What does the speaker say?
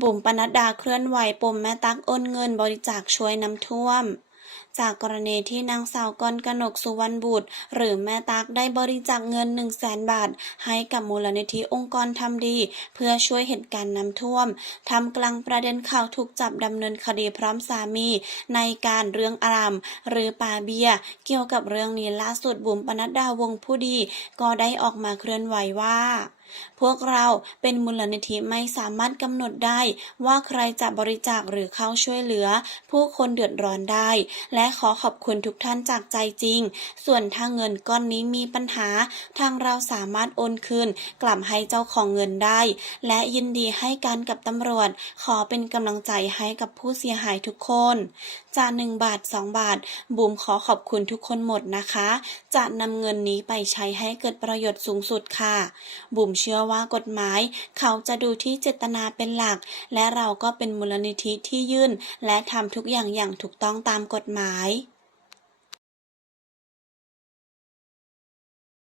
บุ๋มปนัดดาเคลื่อนไหวปมแม่ตักโอนเงินบริจาคช่วยน้ำท่วม จากกรณีที่นางสาวกรกนกสุวรรณบุตร หรือแม่ตักได้บริจาคเงิน1 0 0 0 0แสนบาท ให้กับมูลนิธิองค์กรทำดี เพื่อช่วยเหตุการณ์น้ำท่วมทำกลางประเด็นข่าวถูกจับดำเนินคดีพร้อมสามี ในการเรื่องอารามหรือปาเบีย เกี่ยวกับเรื่องนี้ล่าสุดบุ๋มปนัดดาวงผู้ดี ก็ได้ออกมาเคลื่อนไหวว่า พวกเราเป็นมูลนิธิไม่สามารถกำหนดได้ว่าใครจะบริจาคหรือเข้าช่วยเหลือ ผู้คนเดือดร้อนได้ และขอขอบคุณทุกท่านจากใจจริง ส่วนถ้าเงินก้อนนี้มีปัญหา ทางเราสามารถโอนคืนกลับให้เจ้าของเงินได้ และยินดีให้การกับตำรวจ ขอเป็นกำลังใจให้กับผู้เสียหายทุกคนจากหนึ่งบาทสองบาท บุ๋มขอขอบคุณทุกคนหมดนะคะ จะนำเงินนี้ไปใช้ให้เกิดประโยชน์สูงสุดค่ะ บุ๋มเชื่อว่ากฎหมาย เขาจะดูที่เจตนาเป็นหลัก และเราก็เป็นมูลนิธิที่ยื่น และทำทุกอย่างอย่างถูกต้องตามกฎหมาย